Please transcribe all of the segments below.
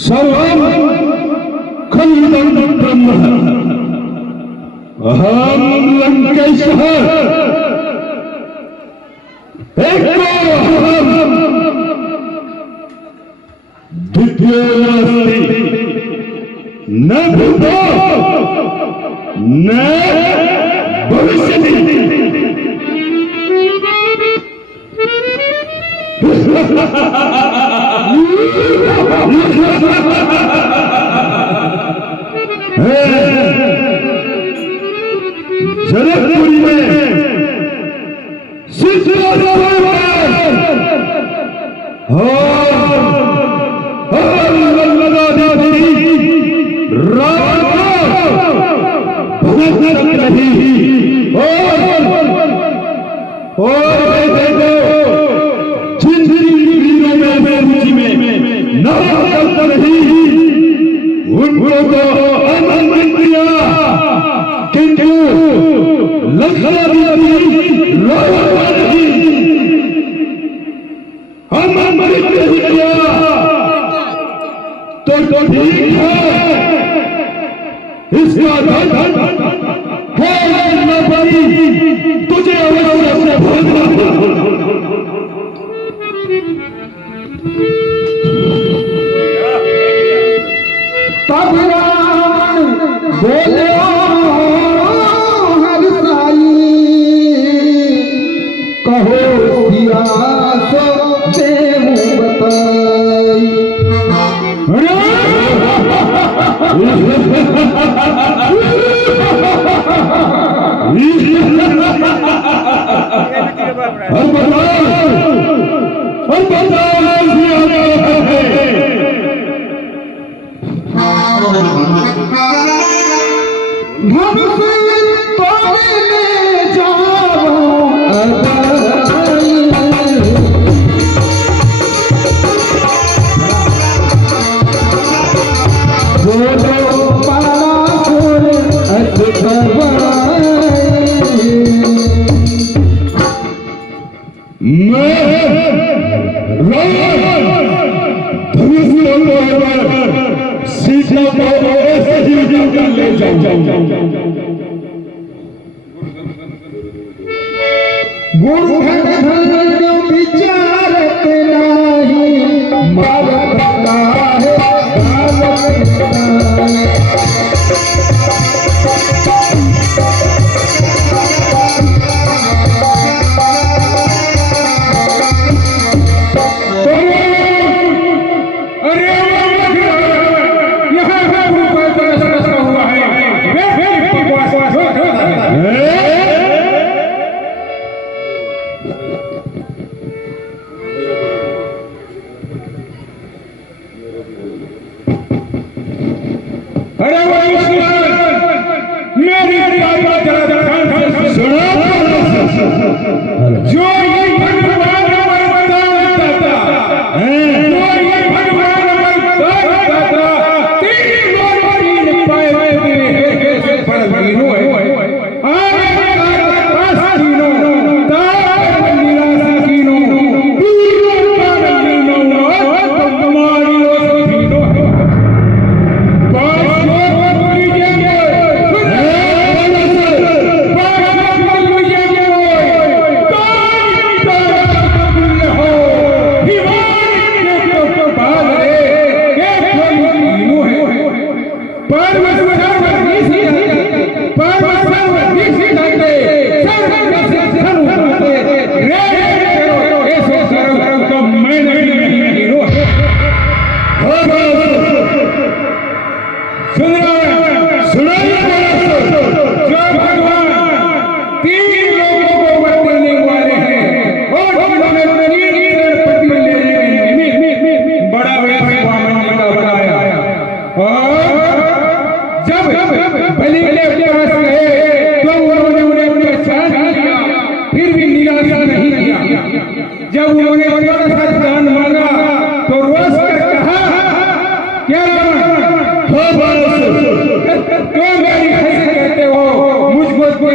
सर्वं खल्विदं ब्रह्म अहं लंकेशः एको अहं द्वितीयो नास्ति न भूतो न भविष्यति जनकपुरी में उनको तो अमन किया किंतु लखना नहीं अमन नहीं किया तो ठीक है इसका है न बड़ी तुझे अवश्य से भोगना तब रावण बोले हर साई कहो सिया सो देव बताई सीता को ऐसे ही ले जाऊं गुरु धन विचारत नहीं मारता है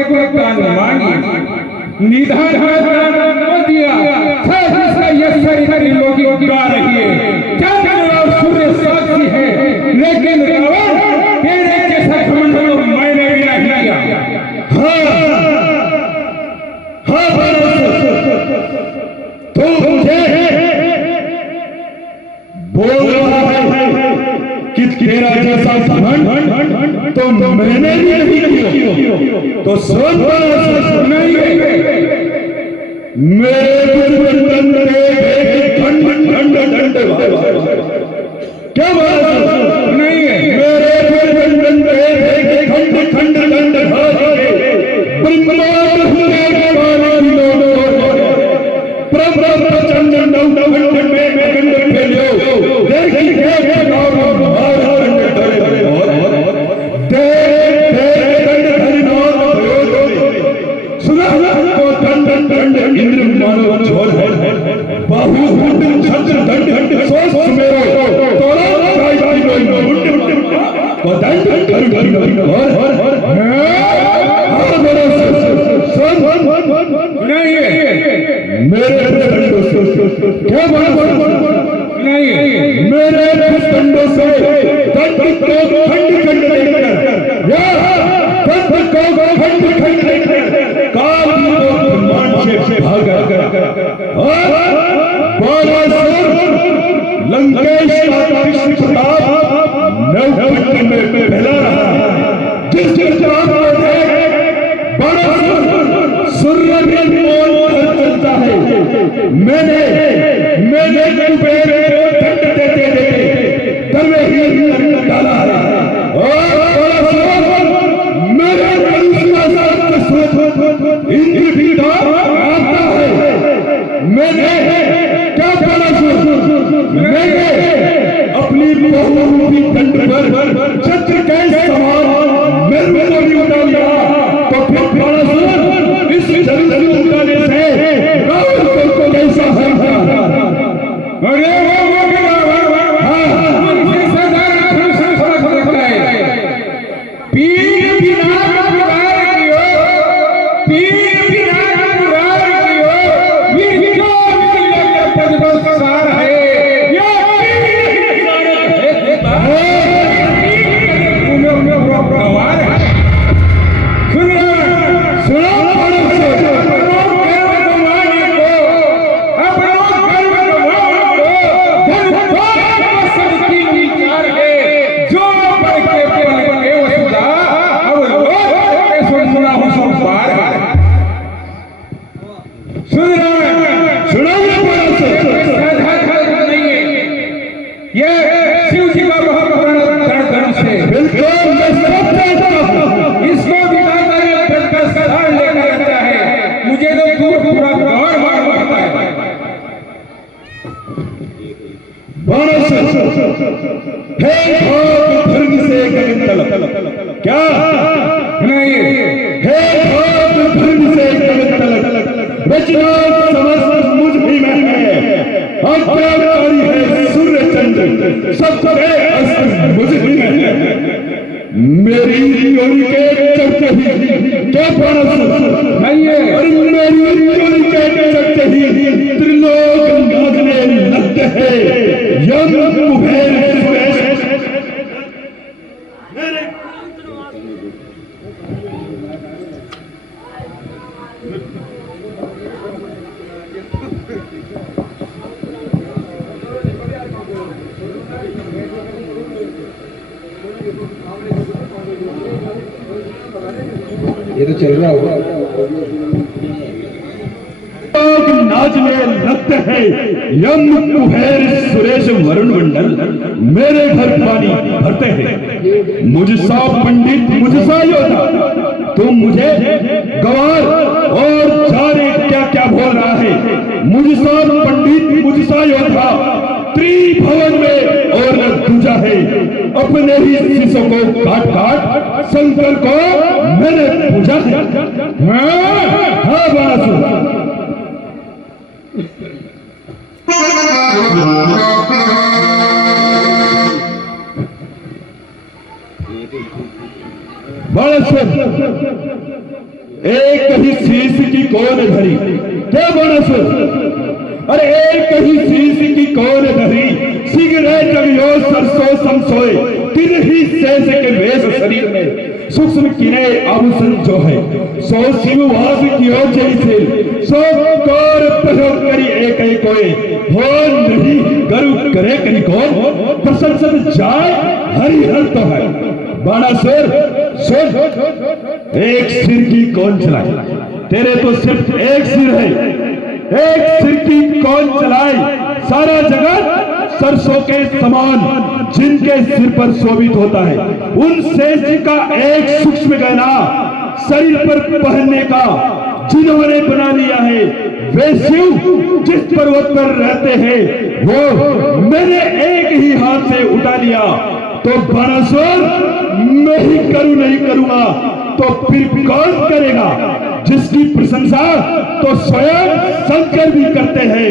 कोई दान मांगी, निधान न दिया, इसका यश लोग गा रही है, चंद्र और सूर्य साक्षी है, लेकिन रावण तेरे जैसा घमंड मैंने भी नहीं किया। तो मुझे बोल रहा है कि तेरा जैसा घमंड तो मैंने भी नहीं किया, तो सुन नहीं मेरे क्या बात नहीं है, मेरे खंड खंड दंड इंद्र मानव छोड़ बाहु दंड सोच मेरो क्या मेरे दंडों से खंड लंकेश में फैला रहा जिस चलता है मैंने कुबेर दंड देते तवे ही डाला है मेरे इंद्र भी आता है मैंने क्या मैंने अपनी बहुरूपी दंड पर छत्र के समान मेरे को भी उठा लिया तो फिर इस जल्दी उठाने से रावण को कैसा है अरे धर्म से क्या नहीं हे धर्म से रचना समस्त मुझ भी में है आज्ञाकारी है सूर्य चंद्र सबसे अस्त्र मुझ भी में है मेरी चोरी के चलते ही क्या नहीं है मेरी चोरी के चलते ही त्रिलोक नाचने लगते हैं यम कुबेर ये तो चल रहा होगा नाचने लगते हैं यम कुबेर सुरेश वरुण मंडल मेरे घर पानी भरते हैं मुझसा पंडित मुझसा योद्धा तुम मुझे गवार और चारे क्या क्या बोल रहा है मुझसा पंडित मुझसा योद्धा त्रिभुवन में और दूजा है अपने ही शिष्यों को काट काट शंकर को मैंने पूजा है हाँ बासु एक ही शीश की कौन धरी, क्या बाणासुर? अरे एक ही शीश की कौन धरी, सिगरे जगियो सरसों समसोए, किन ही शेष के वेश शरीर में, सूक्ष्म किने आभूषण जो है, सो शिववास कियो जैसे, सो कौर प्रयोग करी एक कोई, हो नहीं गरु करे कहीं कौन, प्रशंसत जाए हरिहर तो है। बाणासुर सुन, एक सिर की कौन चलाए, तेरे तो सिर्फ एक सिर है, एक सिर की कौन चलाए, सारा जगत सरसों के समान जिनके सिर पर शोभित होता है, उन शेष का एक सूक्ष्म गहना शरीर पर पहनने का जिन्होंने बना लिया है, वे शिव जिस पर्वत पर रहते हैं वो मैंने एक ही हाथ से उठा लिया, तो बाणासुर मैं ही करूं नहीं करूंगा तो फिर कौन करेगा, जिसकी प्रशंसा तो स्वयं शंकर भी करते हैं।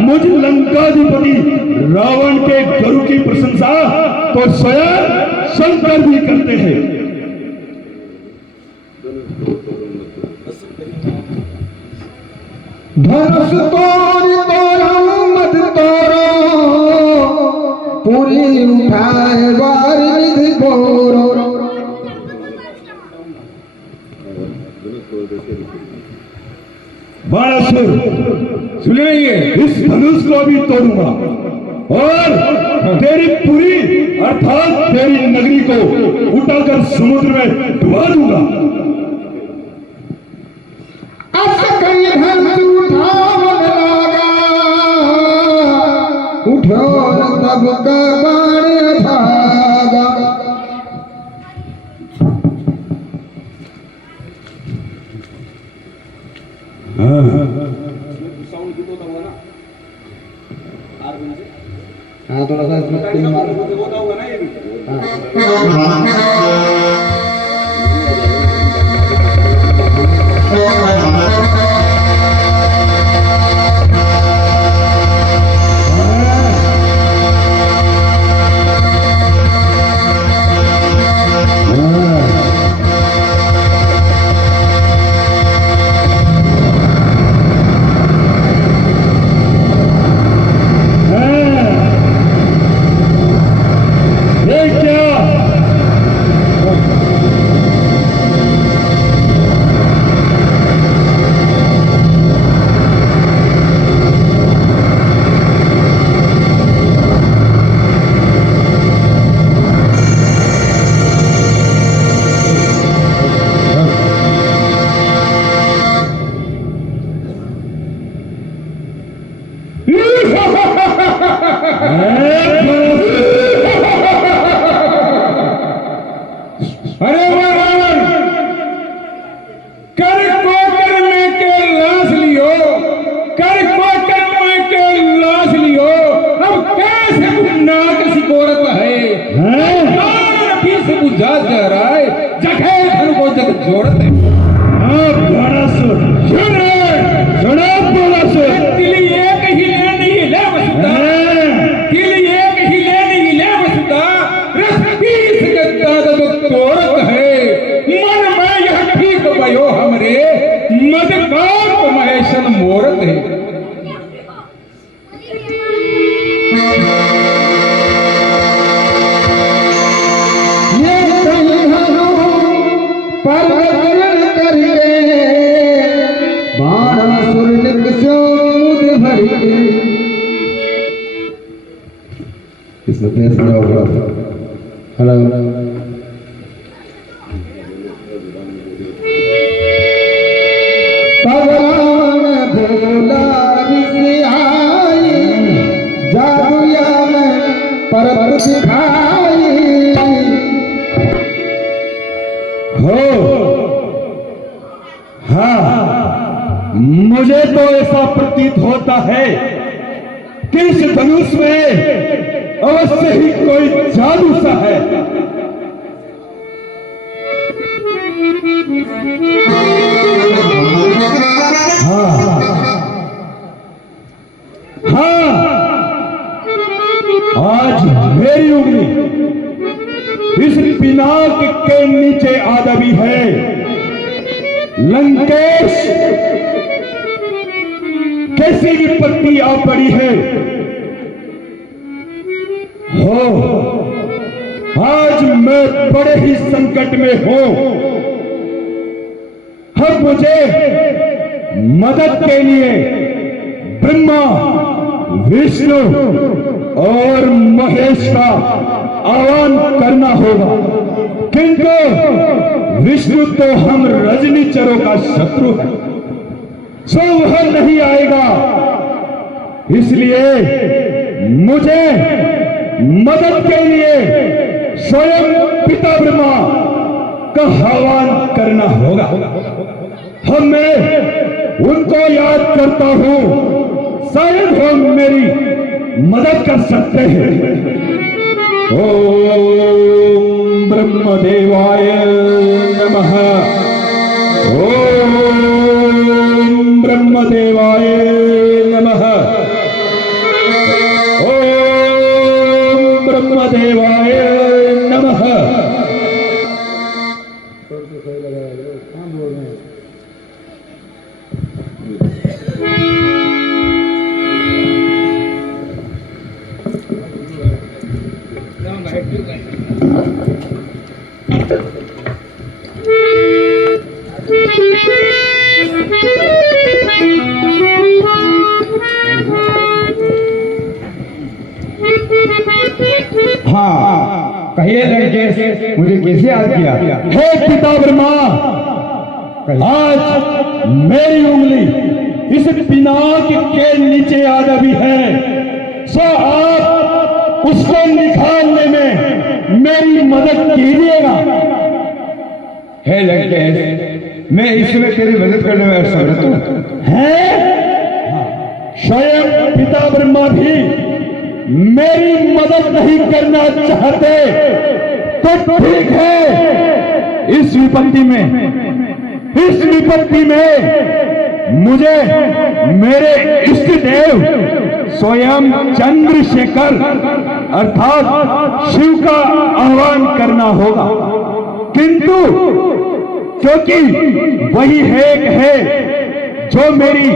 मुझ लंकाधिपति रावण के गुरु की प्रशंसा तो स्वयं शंकर भी करते हैं। धनुष तोर तोरो मत तोरो, पूरी उठाए बार निधि बोरो। बाणासुर सुनिए, इस धनुष को भी तोड़ूंगा और तेरी पुरी अर्थात तेरी नगरी को उठाकर समुद्र में डुबा दूंगा। उठो तब का बाण भागा। हाँ थोड़ा सा इसमें होगा ना ये भी। इसमें तेज बड़ा होगा। हेलो भगवान भोला आई, जादुया में परत दिखाई हो। हाँ, मुझे तो ऐसा प्रतीत होता है कि इस धनुष में अवश्य ही कोई जादू सा है। हाँ हाँ, आज मेरी उंगली इस पिनाक के नीचे आ दबी है, लंकेश, कैसी विपत्ति आ पड़ी है। हो, आज मैं बड़े ही संकट में हूं। अब मुझे मदद के लिए ब्रह्मा, विष्णु और महेश का आह्वान करना होगा, किंतु विष्णु तो हम रजनीचरों का शत्रु है, सो वह नहीं आएगा। इसलिए मुझे मदद के लिए स्वयं पिता ब्रह्मा का आह्वान करना होगा। हम मैं उनको याद करता हूं, शायद हम मेरी मदद कर सकते हैं। ओम ब्रह्मदेवाय नमः। ओम ब्रह्मदेवाय नमः। ओम ब्रह्मदेवाय नमः। हाँ, कहिए लंकेश, मुझे कैसे याद किया? हे पिता ब्रह्मा, आज मेरी उंगली इस पिनाक के नीचे आ दबी है, सो आप उसको निकालने में मेरी मदद कीजिएगा। हे लंकेश, मैं इसमें तेरी मदद करने में असमर्थ हूँ। है स्वयं पिता ब्रह्मा भी मेरी मदद नहीं करना चाहते, तो ठीक है। इस विपत्ति में मुझे मेरे इष्ट देव स्वयं चंद्रशेखर अर्थात शिव का आह्वान करना होगा, किंतु क्योंकि वही है जो मेरी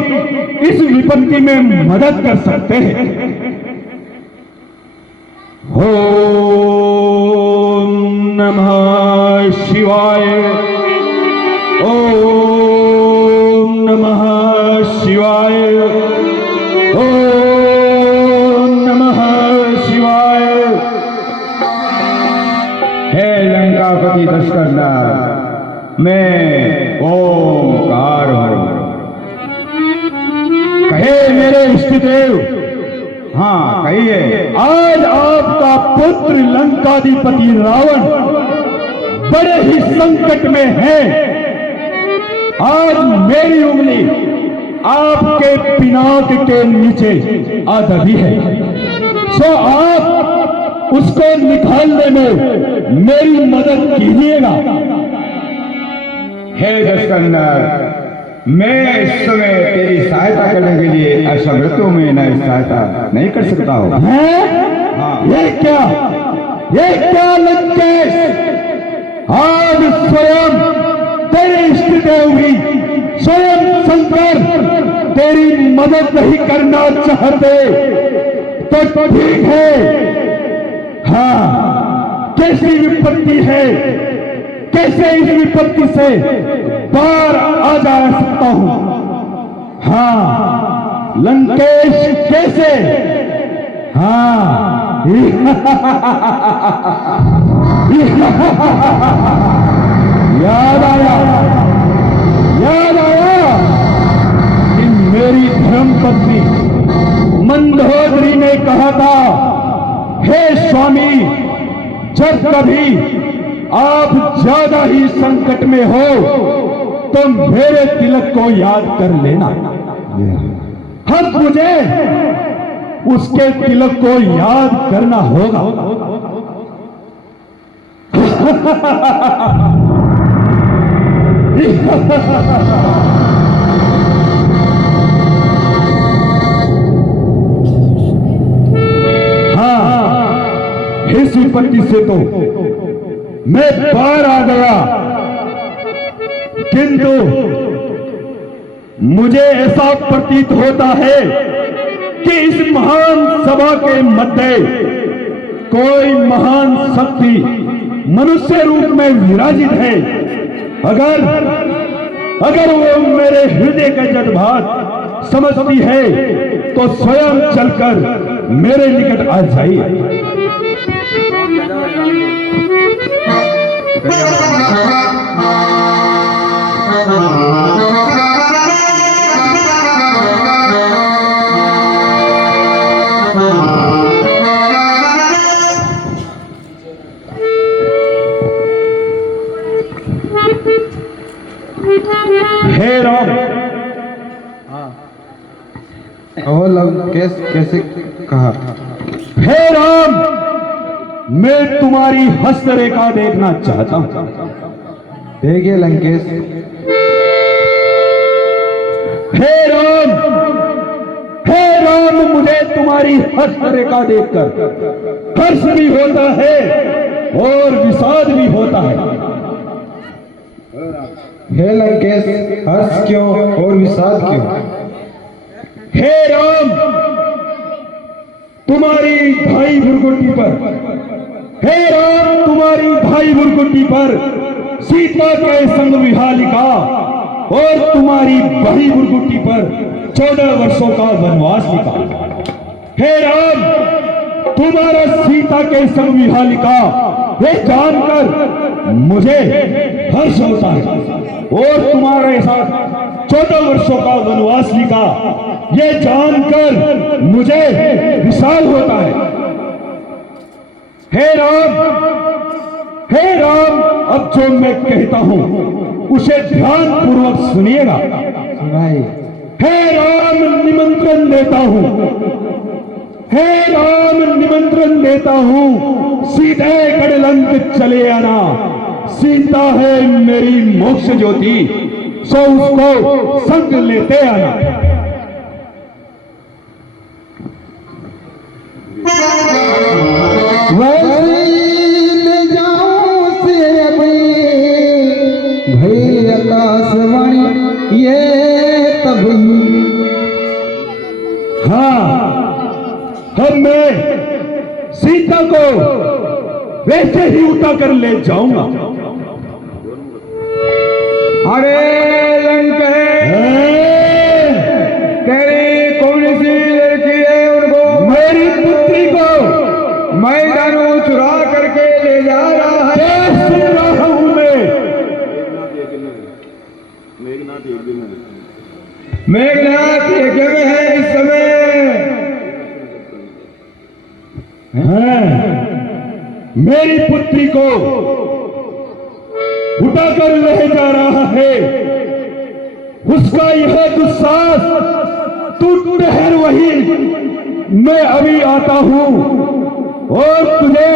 इस विपत्ति में मदद कर सकते हैं। ओम नमः शिवाय। ओम नमः शिवाय। ओम नमः शिवाय। हे लंकापति दशकर्णा, मैं ओमकार हूँ। कहे मेरे इष्ट देव। हाँ कहिए। आज आपका पुत्र लंकाधिपति रावण बड़े ही संकट में है। आज मेरी उंगली आपके पिनाक के नीचे आ दबी है, सो आप उसको निकालने में मेरी मदद कीजिएगा। हे दशकंदर, मैं इस समय तेरी सहायता करने के लिए असमर्थ हूं। मैं न सहायता नहीं कर सकता हूँ। हाँ। ये क्या लंकेश, आज स्वयं तेरे इष्ट देव भी स्वयं शंकर तेरी मदद नहीं करना चाहते, तो ठीक है। हाँ, कैसी विपत्ति है, कैसे इस विपत्ति से बाहर आ जा सकता हूं। हाँ लंकेश, कैसे? हाँ याद आया कि मेरी धर्मपत्नी मंदोदरी ने कहा था, हे स्वामी, जब कभी आप ज्यादा ही संकट में हो तो मेरे तिलक को याद कर लेना। अब मुझे उसके तिलक को याद करना होगा। हाँ, इस विपत्ति से तो मैं बाहर आ गया, किंतु मुझे ऐसा प्रतीत होता है कि इस महान सभा के मध्य कोई महान शक्ति मनुष्य रूप में विराजित है। अगर वो मेरे हृदय का जज्बात समझती है तो स्वयं चलकर मेरे निकट आ जाइए। हे राम, कैसे कहा? हे राम, मैं तुम्हारी हस्तरेखा देखना चाहता हूं। देखिए लंकेश। हे राम, मुझे तुम्हारी हस्तरेखा देखकर हर्ष भी होता है और विषाद भी होता है। हे लंकेश, हर्ष क्यों और विषाद क्यों? हे राम, तुम्हारी भाई भुरकुटी पर, हे राम, तुम्हारी भाई भुरकुटी पर सीता के संग विहालिका और तुम्हारी बही भुरकुटी पर 14 वर्षों का वनवास लिखा। हे राम, तुम्हारा सीता के संग विहालिका ये जानकर मुझे हर्ष होता है और तुम्हारे साथ 14 वर्षों का वनवास लिखा ये जानकर मुझे विशाल होता है। हे राम, अब जो मैं कहता हूं उसे ध्यान पूर्वक सुनिएगा। हे राम, निमंत्रण देता हूं, हे राम, निमंत्रण देता हूं, सीधे गढ़लंक चले आना। सीता है मेरी मोक्ष ज्योति, सो उसको संग लेते आना। ले जाऊं से भई आकाशवाणी ये तभी। हाँ, अब मैं सीता को वैसे ही उठा कर ले जाऊंगा। अरे लंकेश, तेरी कौन सी लड़की है? उनको मेरी पुत्री को मैदानों चुरा करके ले जा रहा है। सुन रहा हूं मैं। मेघनाथ यज्ञ में है इस समय। मेरी पुत्री को उठाकर ले जा रहा है। उसका यह दुस्साहस तू ठहर वहीं, मैं अभी आता हूं और तुझे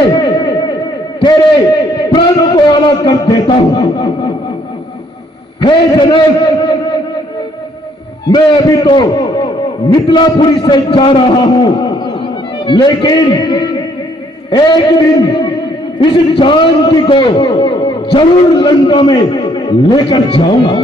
तेरे प्राणों को अलग कर देता हूं। हे जनक, मैं अभी तो मिथिलापुरी से जा रहा हूं, लेकिन एक दिन इस जानकी को जरूर लंका में लेकर जाऊंगा।